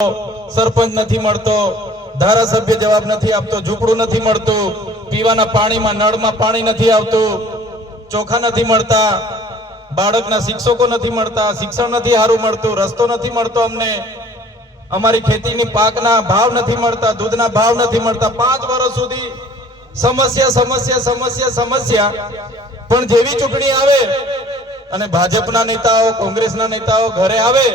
સરપંચ નથી મળતો, ધારાસભ્ય જવાબ નથી આપતો, ઝૂંપડું નથી મળતું, પીવાના પાણીમાં નળમાં પાણી નથી આવતું, ચોખા નથી મળતા, બાળકના શિક્ષકો નથી મળતા, શિક્ષણ નથી સારું મળતું, રસ્તો નથી મળતો, અમને અમારી ખેતીની પાકના ભાવ નથી મળતા, દૂધના ભાવ નથી મળતા. 5 વર્ષ સુધી સમસ્યા સમસ્યા સમસ્યા સમસ્યા. પણ જેવી ચૂંટણી આવે અને ભાજપના નેતાઓ કોંગ્રેસના નેતાઓ ઘરે આવે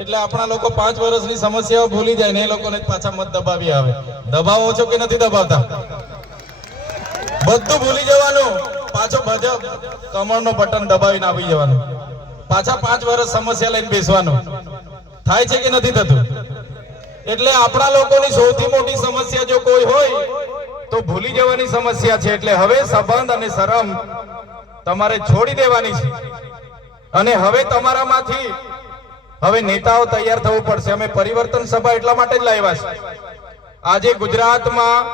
એટલે આપણા લોકો 5 વર્ષની સમસ્યાઓ ભૂલી જાય ને એ લોકોને પાછા મત દબાવી આવે. દબાવો છો કે નથી દબાવતા? બધું ભૂલી જવાનું, પાછો ભાજપ કમળનો બટન દબાવીને આવી જવાનું, પાછા 5 વર્ષ સમસ્યા લઈને બેસવાનું. થાય છે કે નથી થતું? એટલે આપણા લોકોની સૌથી મોટી સમસ્યા જો કોઈ હોય તો ભૂલી જવાની સમસ્યા છે. એટલે હવે સંબંધ અને શરમ તમારે છોડી દેવાની છે અને હવે તમારામાંથી હવે નેતાઓ તૈયાર થવું પડશે. અમે પરિવર્તન સભા એટલા માટે જ લાવ્યા છે. આજે ગુજરાતમાં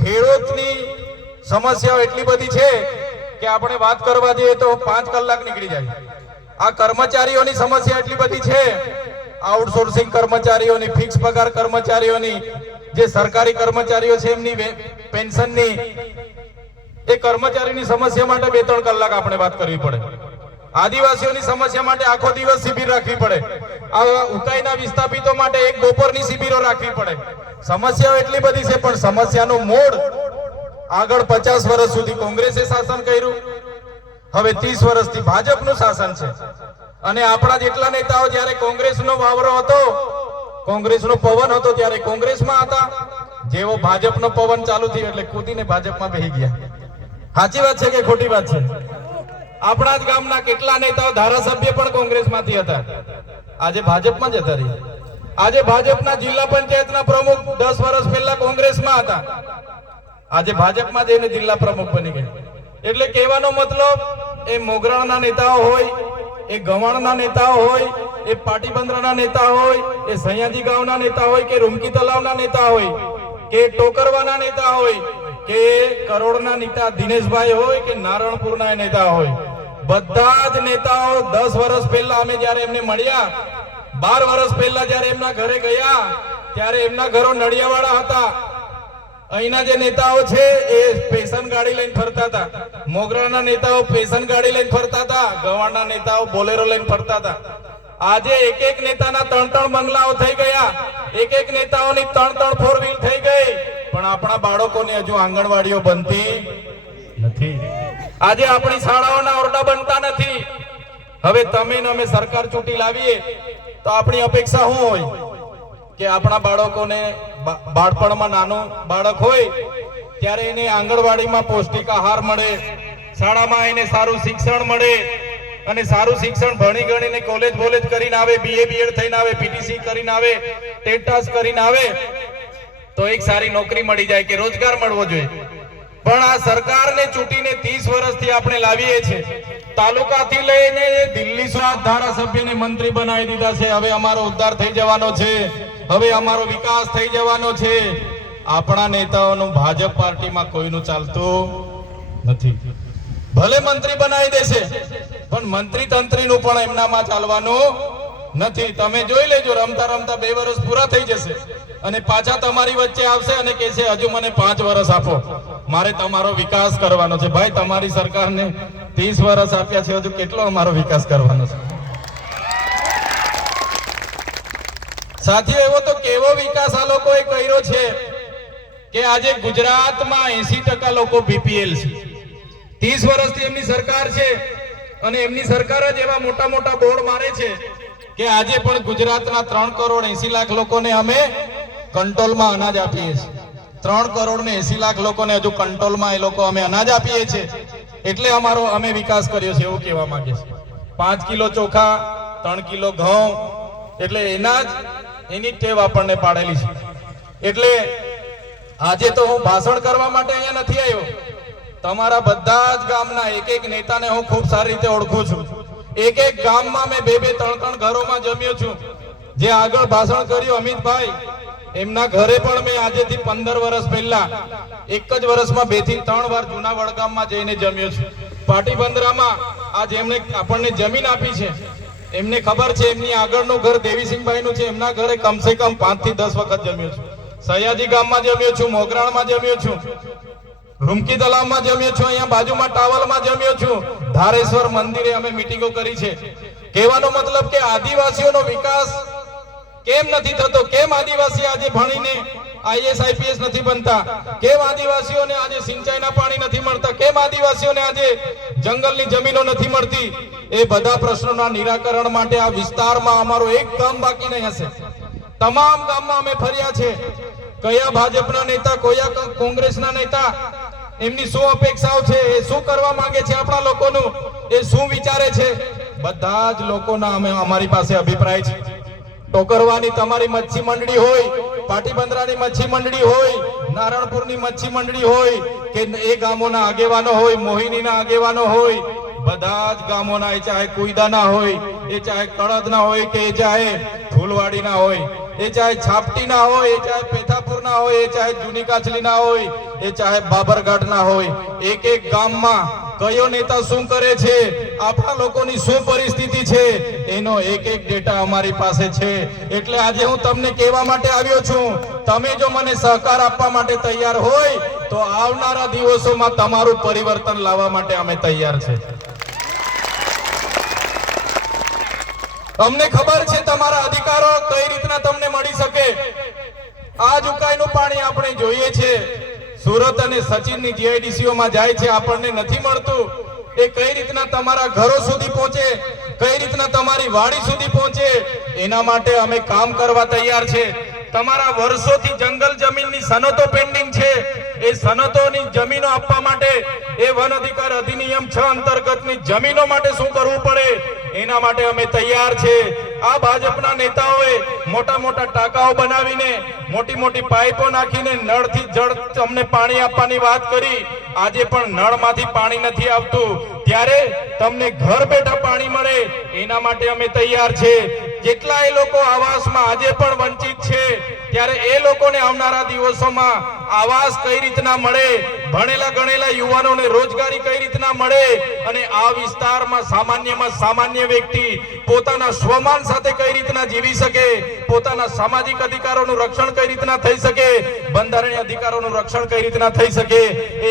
ખેડૂતની સમસ્યાઓ એટલી બધી છે કે આપણે વાત કરવા જઈએ તો 5 કલાક નીકળી જાય. આ કર્મચારીઓની સમસ્યા એટલી બધી છે, આઉટસોર્સિંગ કર્મચારીઓની, ફિક્સ પગાર કર્મચારીઓની, જે સરકારી કર્મચારીઓ છે એમની પેન્શનની, એ કર્મચારીની સમસ્યા માટે 2-3 કલાક આપણે વાત કરવી પડે. આદિવાસીઓની સમસ્યા માટે આખો દિવસ શિબિર રાખવી પડે. આ ઉકાઈના વિસ્થાપિતો માટે એક બપોરની શિબિરો રાખવી પડે. સમસ્યાઓ એટલી બધી છે, પણ સમસ્યાનું મૂળ આગળ 50 વર્ષ સુધી કોંગ્રેસે શાસન કર્યું, હવે 30 વર્ષથી ભાજપનું શાસન છે. અને આપણા જેટલા નેતાઓ જ્યારે કોંગ્રેસનો વાવરો હતો, કોંગ્રેસનો પવન હતો ત્યારે કોંગ્રેસમાં હતા, જેવો ભાજપનો પવન ચાલુ થયો એટલે કૂદીને ભાજપમાં બેસી ગયા. સાચી વાત છે કે ખોટી વાત છે? આપણા જ ગામના કેટલા નેતાઓ ધારાસભ્ય પણ કોંગ્રેસમાંથી હતા, આજે ભાજપમાં જતા રહી. આજે ભાજપના જિલ્લા પંચાયતના પ્રમુખ 10 વર્ષ પહેલા કોંગ્રેસમાં હતા, આજે ભાજપમાં જઈને જિલ્લા પ્રમુખ બની ગયા. એટલે કહેવાનો મતલબ એ મોગરાળના નેતાઓ હોય, એ ગવાણના નેતાઓ હોય, એ પાટીબંદરના નેતા હોય, એ સયાજી ગામના નેતા હોય, કે રૂમકી તલાવના નેતા હોય, કે ટોકરવાના નેતા હોય, કે કરોડના નેતા દિનેશભાઈ હોય, કે નારણપુરના નેતા હોય, બધા જ નેતાઓ 10 વર્ષ પહેલા અમે જયારે એમને મળ્યા, 12 વર્ષ પહેલા જયારે એમના ઘરે ગયા ત્યારે એમના ઘરો નડિયાવાળા હતા. અહીંના જે નેતાઓ છે એ પેશન ગાડી લઈને ફરતા હતા, મોગરાના નેતાઓ પેશન ગાડી લઈને ફરતા હતા, ગવાણના નેતાઓ બોલેરો લઈને ફરતા હતા. આજે એક નેતાના 3 બંગલાઓ થઈ ગયા, એક નેતાઓની 3 4 વ્હીલ થઈ ગઈ, પણ આપણા બાળકોને હજુ આંગણવાડીઓ બનતી નથી. આજે આપણી શાળાઓના ઓરડા બનતા નથી. હવે તમે ને અમે સરકાર ચૂંટી લાવીએ તો આપણી અપેક્ષા શું હોય કે આપણા બાળકોને બાળપણમાં નાનું બાળક હોય ત્યારે એને આંગણવાડીમાં પૌષ્ટિક આહાર મળે, શાળામાં એને સારું શિક્ષણ મળે, અને સારું શિક્ષણ ભણી ગણીને કોલેજ કરીને આવે, BA BEd થઈને આવે, PTC કરીને આવે, ટેટાસ કરીને આવે તો એક સારી નોકરી મળી જાય કે રોજગાર મળવો જોઈએ. પણ આ સરકારને ચૂંટીને 30 વર્ષથી આપણે લાવીએ છીએ, તાલુકાથી લઈને દિલ્હી સુધી ધારાસભ્યને મંત્રી બનાવી દીધા છે. હવે અમારો ઉદ્ધાર થઈ જવાનો છે, હવે અમારો વિકાસ થઈ જવાનો છે. આપણા નેતાઓનું ભાજપ પાર્ટીમાં કોઈનું ચાલતું નથી. ભલે મંત્રી બનાવી દેશે પણ મંત્રી તંત્રીનું પણ એમનામાં ચાલવાનું નથી. તમે જોઈ લેજો, રમતા રમતા 2 વર્ષ પૂરા થઈ જશે અને પાછા તમારી વચ્ચે આવશે અને કહેશે હજુ મને 5 વર્ષ આપો, મારે તમારો વિકાસ કરવાનો છે. ભાઈ, તમારી સરકારને 30 વર્ષ આપ્યા છે, હજુ કેટલો અમારો વિકાસ કરવાનો છે? સાથીઓ, એવો તો કેવો વિકાસ આ લોકોએ કર્યો છે કે આજે ગુજરાતમાં 80% લોકો BPL છે. 30 વર્ષથી એમની સરકાર છે અને એમની સરકાર જ એવા મોટા મોટા બોર્ડ મારે છે કે આજે પણ ગુજરાતના 3 કરોડ 80 લાખ લોકોને અમે કંટ્રોલમાં અનાજ આપીએ છીએ. 3 કરોડ ને 80 લાખ લોકોને હજુ કંટ્રોલમાં એ લોકો અમે અનાજ આપીએ છીએ. એટલે અમારો અમે વિકાસ કર્યો છે એવું કહેવા માંગે છે. 5 કિલો ચોખા, 3 કિલો ઘઉં, એટલે એની ટેવ આપણને પાડેલી છે. એટલે આજે તો હું ભાષણ કરવા માટે અહીંયા નથી આવ્યો. તમારા બધા જ ગામના એક નેતાને હું ખૂબ સારી રીતે ઓળખું છું. એક ગામમાં મેં 2 3 ઘરોમાં જમ્યો છું. જે આગળ ભાષણ કર્યું અમિતભાઈ, એમના ઘરે પણ મેં આજેથી 15 વર્ષ પહેલા એક જ વર્ષમાં 2 થી 3 વાર જૂના વડગામમાં જઈને જમ્યો છું. પાટીબંદરામાં આ જેમણે આપણને જમીન આપી છે એમને ખબર છે એમની આગળનું ઘર દેવીસિંહભાઈનું છે, એમના ઘરે કમસે કમ 5 થી 10 વખત જમ્યો છું. સયાજી ગામમાં જમ્યો છું, મોગરાણમાં જમ્યો છું, રૂમકી તલાવમાં જમ્યો છું, અહીંયા બાજુમાં ટાવલમાં જમ્યો છું, ધારેશ્વર મંદિરે અમે મીટિંગો કરી છે. કહેવાનો મતલબ કે આદિવાસીઓનો વિકાસ કેમ નથી થતો? કેમ આદિવાસી આજે ભણીને આઈએસ આઈપીએસ નથી બનતા? કેમ આદિવાસીઓને આજે સિંચાઈના પાણી નથી મળતા? કેમ આદિવાસીઓને આજે જંગલની જમીનો નથી મળતી? એ બધા પ્રશ્નોના નિરાકરણ માટે આ વિસ્તારમાં અમારો એક ગામ બાકી નહીં હશે. તમામ ગામમાં અમે ફર્યા છે. કયા ભાજપના નેતા, કયા કોંગ્રેસના નેતા, એમની શું અપેક્ષાઓ છે, એ શું કરવા માંગે છે આપણા લોકોનું, એ શું વિચારે છે, બધા જ લોકોના અમારી પાસે અભિપ્રાય છે. ટોકરવાની તમારી મચ્છી મંડળી હોય, પાટીબંદરાની મચ્છી મંડળી હોય, નારણપુરની મચ્છી મંડળી હોય, કે એ ગામોના આગેવાનો હોય, મોહિનીના આગેવાનો હોય, બધા જ ગામોના, એ ચાહે કુઈદાના હોય, એ ચાહે કળદના હોય, કે એ ચાહે ફૂલવાડીના હોય, એ ચાહે છાપટીના હોય, એ ચાહે પેથાપુરના હોય, એ ચાહે જૂની કાચલીના હોય, એ ચાહે બાબરઘાટના હોય, એક એક ગામમાં કયો નેતા શું કરે છે, આપણા લોકોની શું પરિસ્થિતિ છે, એનો એક એક ડેટા અમારી પાસે છે. એટલે આજે હું તમને કહેવા માટે આવ્યો છું, તમે જો મને સહકાર આપવા માટે તૈયાર હોય તો આવનારા દિવસોમાં તમારું પરિવર્તન લાવવા માટે અમે તૈયાર છે. અમને ખબર છે તમારા અધિકારો કઈ રીતના તમને મળી શકે. આ ઉકાઈનું પાણી આપણે જોઈએ છે, સુરત અને સચિનની જીઆઈડીસીઓમાં જાય છે, આપણને નથી મળતું. એ કઈ રીતના તમારા ઘરો સુધી પહોંચે, કઈ રીતના તમારી વાડી સુધી પહોંચે, એના માટે અમે કામ કરવા તૈયાર છે. તમારા વર્ષોથી જંગલ જમીનની સનતો પેન્ડિંગ છે, એ સનતોની જમીનો આપવા માટે, એ વન અધિકાર અધિનિયમ 6 અંતર્ગતની જમીનો માટે શું કરવું પડે, એના માટે અમે તૈયાર છે. આ ભાજપના નેતાઓએ મોટા મોટા ટાંકાઓ બનાવીને, મોટી મોટી પાઇપો નાખીને નળથી જળ અમને પાણી આપવાની વાત કરી. આજે પણ નળમાંથી પાણી નથી આવતું, ત્યારે તમને ઘર બેઠા પાણી મળે એના માટે અમે તૈયાર છે. જેટલા એ લોકો આવાસમાં આજે પણ વંચિત છે, ત્યારે એ લોકોને આવનારા દિવસોમાં આવાસ કઈ રીતના મળે, ભણેલા ગણેલા યુવાનોને રોજગારી કઈ રીતના મળે, અને આ વિસ્તારમાં સામાન્યમાં સામાન્ય વ્યક્તિ પોતાના સ્વમાન સાથે કઈ રીતના જીવી શકે, પોતાના સામાજિક અધિકારોનું રક્ષણ કઈ રીતના થઈ શકે, બંધારણીય અધિકારોનું રક્ષણ કઈ રીતના થઈ શકે,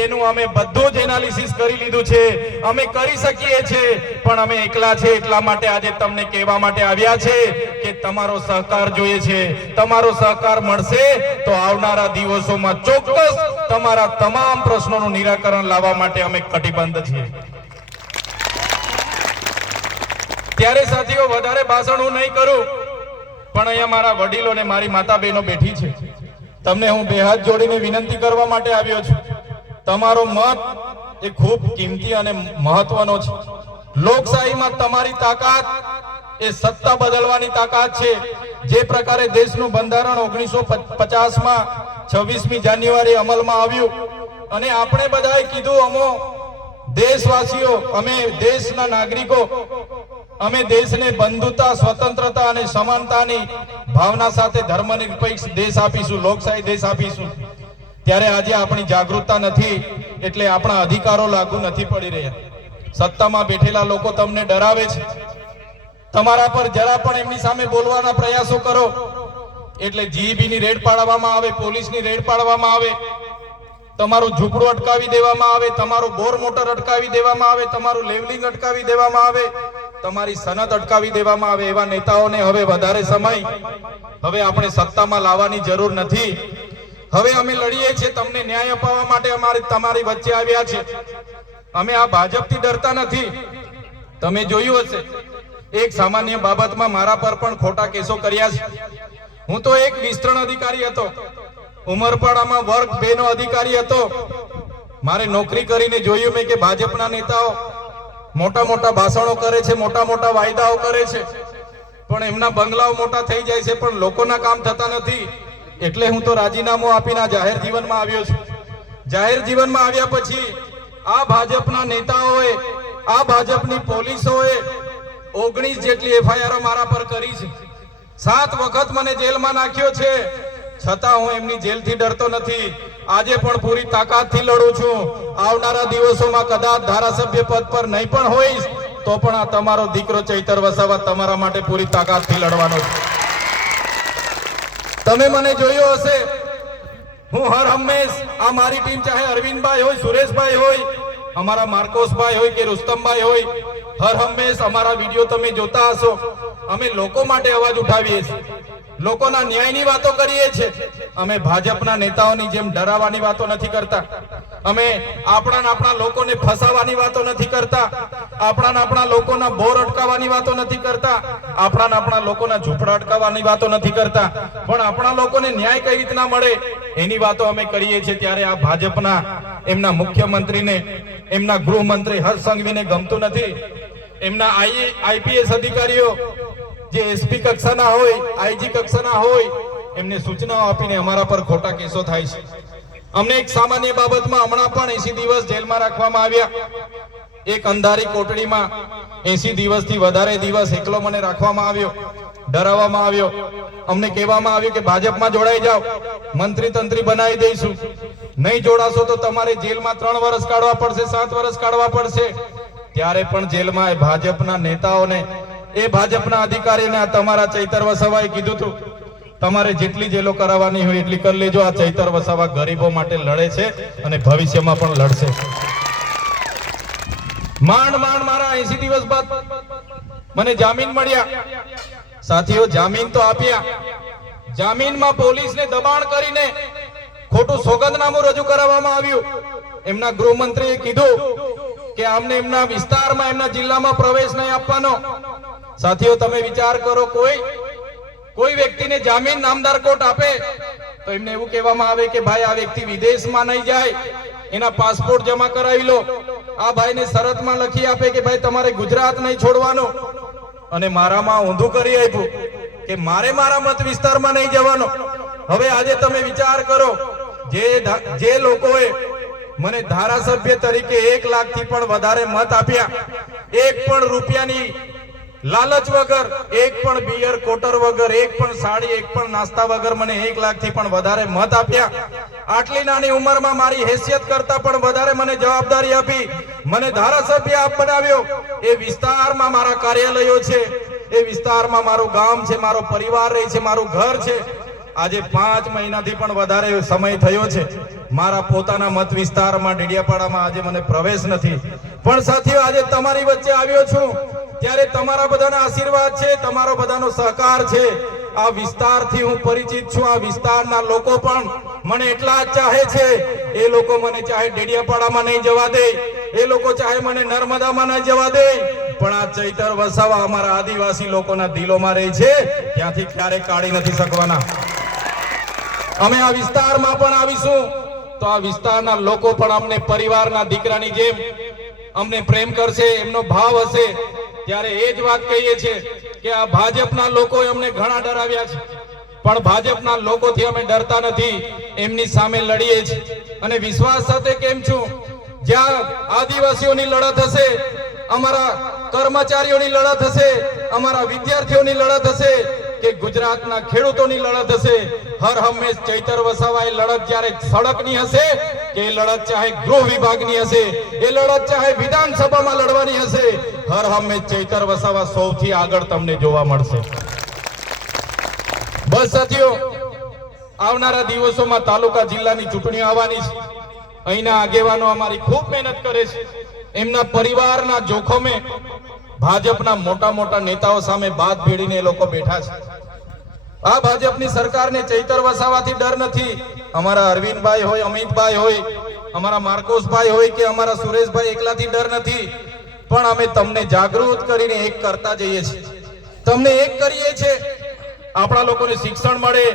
એનું અમે બધું જ એનાલિસિસ કરી લીધું છે. અમે કરી શકીએ છીએ, પણ અમે એકલા છે. એટલા માટે આજે તમને કહેવા માટે આવ્યા છે કે તમારો સહકાર જોઈએ છે. તમારો સહકાર મળશે તો આવનારા દિવસોમાં ચોક્કસ તમારા તમામ પ્રશ્નોનું નિરાકરણ લાવવા માટે અમે કટિબદ્ધ છીએ. ત્યારે સાથીઓ, વધારે ભાષણ હું નહીં કરું, પણ અહીંયા મારા વડીલો ને મારી માતા બહેનો બેઠી છે. તમને હું બે હાથ જોડીને વિનંતી કરવા માટે આવ્યો છું. તમારો મત એ ખૂબ કિંમતી અને મહત્વનો છે. લોકશાહીમાં તમારી તાકાત એ સત્તા બદલવાની તાકાત છે. જે પ્રકારે દેશનું બંધારણ 1950માં 26મી જાન્યુઆરી અમલમાં આવ્યું, અને આપણે બધાએ કીધું અમો દેશવાસીઓ, અમે દેશના નાગરિકો, અમે દેશને બંધુતા, સ્વતંત્રતા અને સમાનતાની ભાવના સાથે ધર્મનિરપેક્ષ દેશ આપીશું, લોકશાહી દેશ આપીશું. ત્યારે આજે આપણી જાગૃતતા નથી, એટલે આપણા અધિકારો લાગુ નથી પડી રહ્યા. સત્તામાં બેઠેલા લોકો તમને ડરાવે છે. તમારા પર જરા પણ એમની સામે બોલવાના પ્રયાસો કરો એટલે જીઈબીની રેડ પાડવામાં આવે, પોલીસની રેડ પાડવામાં આવે, તમારું ઝૂંપડું અટકાવી દેવામાં આવે, તમારું બોર મોટર અટકાવી દેવામાં આવે, તમારું લેવલિંગ અટકાવી દેવામાં આવે, તમારી સનદ અટકાવી દેવામાં આવે. એવા નેતાઓને હવે વધારે સમય હવે આપણે સત્તામાં લાવવાની જરૂર નથી. હવે અમે લડીએ છીએ તમને ન્યાય અપાવવા માટે. અમારે તમારી વચ્ચે આવ્યા છે. અમે આ ભાજપથી ડરતા નથી. તમે જોયું હશે, એક સામાન્ય બાબતમાં મારા પર પણ ખોટા કેસો કર્યા છે. હું તો એક વિસ્તરણ અધિકારી હતો, ઉમરપાડામાં વર્ગ 2 નો અધિકારી હતો. મારે નોકરી કરીને જોયું મેં કે ભાજપના નેતાઓ મોટા મોટા ભાષણો કરે છે, મોટા મોટા વાયદાઓ કરે છે, પણ એમના બંગલાઓ મોટા થઈ જાય છે, પણ લોકોના કામ થતા નથી. એટલે હું તો રાજીનામું આપીને જાહેર જીવનમાં આવ્યો છું. જાહેર જીવનમાં આવ્યા પછી આ ભાજપના નેતાઓએ, આ ભાજપની પોલીસોએ 19 જેટલી એફઆઈઆર મારા પર કરી છે. 7 વખત મને જેલમાં નાખ્યો છે, છતાં હું એમની જેલથી ડરતો નથી. આજે પણ પૂરી તાકાતથી લડું છું. આવનારા દિવસોમાં કદાચ ધારાસભ્ય પદ પર નહીં પણ હોઈશ, તો પણ આ તમારો દીકરો ચૈતર વસાવા તમારા માટે પૂરી તાકાતથી લડવાનો છે. તમે મને જોયો હશે, હું હર હંમેશ આ મારી ટીમ, ચાહે અરવિંદભાઈ હોય, સુરેશભાઈ હોય, અમારા માર્કોસભાઈ હોય કે રુસ્તમભાઈ હોય, હર હંમેશ અમારા વિડીયો તમે જોતા હશો. અમે લોકો માટે અવાજ ઉઠાવીએ છીએ, લોકોના ન્યાયની વાતો કરીએ છીએ. અમે ભાજપના નેતાઓની જેમ ડરાવવાની વાતો નથી કરતા. અમે આપણા લોકોને ફસાવાની વાતો નથી કરતા. આપણા લોકોના બોર અટકાવવાની વાતો નથી કરતા. આપણા લોકોના ઝૂંપડા અટકાવવાની વાતો નથી કરતા. પણ આપણા લોકોને ન્યાય કઈ રીતના મળે એની વાતો અમે કરીએ છીએ. ત્યારે આ ભાજપના એમના મુખ્યમંત્રીને, એમના ગૃહમંત્રી હર્ષ સંઘવીને ગમતું નથી. એમના આઈપીએસ અધિકારીઓ જે એસપી કક્ષાના હોય, આઈજી કક્ષાના હોય, એમને સૂચનાઓ આપીને અમારા પર ખોટા કેસો થાય છે. અમને એક સામાન્ય બાબતમાં હમણાં પણ 80 દિવસ જેલમાં રાખવામાં આવ્યા. એક અંધારી કોટડીમાં 80 દિવસથી વધારે દિવસ એકલો મને રાખવામાં આવ્યો, ડરાવવામાં આવ્યો. અમને કહેવામાં આવ્યું કે ભાજપમાં જોડાઈ જાઓ, મંત્રી તંત્રી બનાવી દઈશું. નહીં જોડાશો તો તમારે જેલમાં 3 વર્ષ કાઢવા પડશે, 7 વર્ષ કાઢવા પડશે. ત્યારે પણ જેલમાં ભાજપના નેતાઓને, એ ભાજપના અધિકારીને તમારા ચૈતર વસાવાએ કીધું હતું, તમારે જેટલી જેલો કરાવવાની હોય એટલી કરી લેજો. આ ચૈતર વસાવા ગરીબો માટે લડે છે અને ભવિષ્યમાં પણ લડશે. માંડ મારા 80 દિવસ બાદ મને જામીન મળ્યા. સાથીઓ, જામીન તો આપ્યા, જામીનમાં પોલીસને દબાણ કરીને ખોટું સોગંદનામું રજૂ કરાવવામાં આવ્યું. એમના ગૃહમંત્રીએ કીધું કે આમને એમના વિસ્તારમાં, એમના જિલ્લામાં પ્રવેશ નહીં આપવાનો. સાથીઓ, તમે વિચાર કરો, કોઈ વ્યક્તિને જામીન નામદાર કોર્ટ આપે તો એમને એવું કહેવામાં આવે કે ભાઈ આ વ્યક્તિ વિદેશમાં નહીં જાય, એના પાસપોર્ટ જમા કરાવી લો. આ ભાઈને શરતમાં લખી આપે કે ભાઈ તમારે ગુજરાત નહીં છોડવાનું. અને મારામાં ઊંધું કરી આપ્યું કે મારે મારા મત વિસ્તારમાં નહીં જવાનો. હવે આજે તમે વિચાર કરો, જે લોકોએ મને ધારાસભ્ય તરીકે 1 લાખથી પણ વધારે મત આપ્યા, 1 પણ રૂપિયાની લાલચ વગર, 1 પણ બિયર કોટર વગર, 1 પણ સાડી, 1 પણ નાસ્તા વગર મને 1 લાખથી પણ વધારે મત આપ્યા. આટલી નાની ઉંમરમાં મારી હેસિયત કરતા પણ વધારે મને જવાબદારી આપી, મને ધારાસભ્ય બનાવ્યો. એ વિસ્તારમાં મારા કાર્યાલયો છે, એ વિસ્તારમાં મારું ગામ છે, મારો પરિવાર રહે છે, મારું ઘર છે. આજે 5 મહિનાથી પણ વધારે સમય થયો છે. મારા પોતાના મત વિસ્તારમાં ડેડિયાપાડામાં આજે મને પ્રવેશ નથી. પણ સાથીઓ, આજે તમારી વચ્ચે આવ્યો છું ત્યારે તમારા બધાના આશીર્વાદ છે, તમારો બધાનો સહકાર છે. આ વિસ્તારથી હું પરિચિત છું. આ વિસ્તારના લોકો પણ મને એટલા જ ચાહે છે. એ લોકો મને ચાહે ડેડિયાપાડામાં નહીં જવા દે, એ લોકો ચાહે મને નર્મદામાં નહીં જવા દે, પણ આ ચૈતર વસાવા અમારા આદિવાસી લોકોના દિલોમાં રહે છે, ત્યાંથી ક્યારેય કાઢી નથી શકવાના. અમે આ વિસ્તારમાં પણ આવીશું તો આ વિસ્તારના લોકો પણ અમને પરિવારના દીકરાની જેમ અમને પ્રેમ કરશે, એમનો ભાવ હશે. ત્યારે એ જ વાત કહીએ છીએ કે આ ભાજપના લોકોએ અમને ઘણા ડરાવ્યા છે, પણ ભાજપના લોકોથી અમે ડરતા નથી, એમની સામે લડીએ છીએ. અને વિશ્વાસ સાથે કેમ છું, જ્યાં આદિવાસીઓની લડત હશે, અમારા કર્મચારીઓની લડત હશે, અમારા વિદ્યાર્થીઓની લડત હશે કે ગુજરાતના ખેડૂતોની લડત હશે, હર હંમેશ ચૈતર વસાવાએ લડત જ્યારે સડકની હશે કે એ લડત ચાહે ગૃહ વિભાગની હશે, એ લડત ચાહે વિધાનસભામાં લડવાની હશે, હર હંમેશ ચૈતર વસાવા સૌથી આગળ તમને જોવા મળશે. બસ સાથીઓ, આવનારા દિવસોમાં તાલુકા જિલ્લાની ચૂંટણીઓ આવવાની છે. અહીંના આગેવાનો અમારી ખૂબ મહેનત કરે છે. એમના પરિવારના જોખમે ભાજપના મોટા નેતાઓ સામે બાદ ભેળીને એ લોકો બેઠા છે. આ ભાજપની સરકારને ચૈતર વસાવાથી ડર નથી. અમારા અરવિંદભાઈ હોય, અમિતભાઈ હોય, અમારા માર્કોસભાઈ હોય કે અમારા સુરેશભાઈ એકલાથી ડર નથી. પણ અમે તમને જાગૃત કરીને એક કરતા જઈએ છીએ, તમને એક કરીએ છીએ. આપણા લોકોને શિક્ષણ મળે,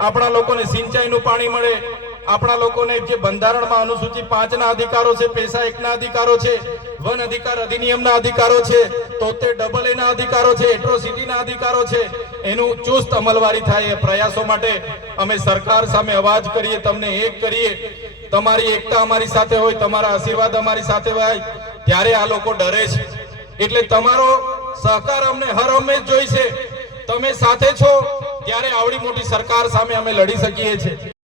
આપણા લોકોને સિંચાઈનું પાણી મળે, આપણા લોકોને જે બંધારણમાં અનુસૂચિ 5 ના અધિકારો છે, પૈસા 1 ના અધિકારો છે, વન અધિકાર અધિનિયમના અધિકારો છે, 73AA ના અધિકારો છે, એટ્રોસિટીના અધિકારો છે, એનું ચુસ્ત અમલવારી થાય એ પ્રયાસો માટે અમે સરકાર સામે અવાજ કરીએ, તમને એક કરીએ. તમારી એકતા અમારી સાથે હોય, તમારા આશીર્વાદ અમારી સાથે હોય, ત્યારે આ લોકો ડરે છે. એટલે તમારો સહકાર અમને હર હંમેશ જોઈશે. તમે સાથે છો ત્યારે આવડી મોટી સરકાર સામે અમે લડી શકીએ છીએ.